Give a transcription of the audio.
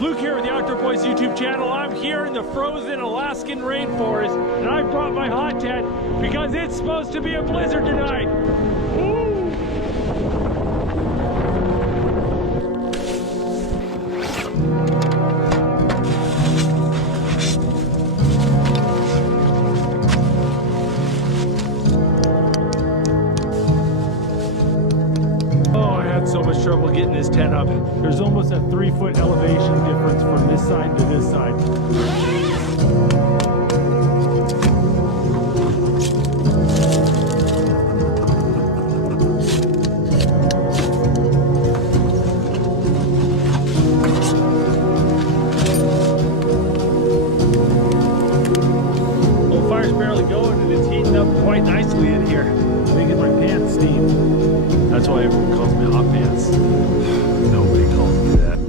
Luke here with the Outdoor Boys YouTube channel. I'm here in the frozen Alaskan rainforest, and I brought my hot tent because it's supposed to be a blizzard tonight. Woo! So much trouble getting this tent up. There's almost a 3-foot elevation difference from this side to this side.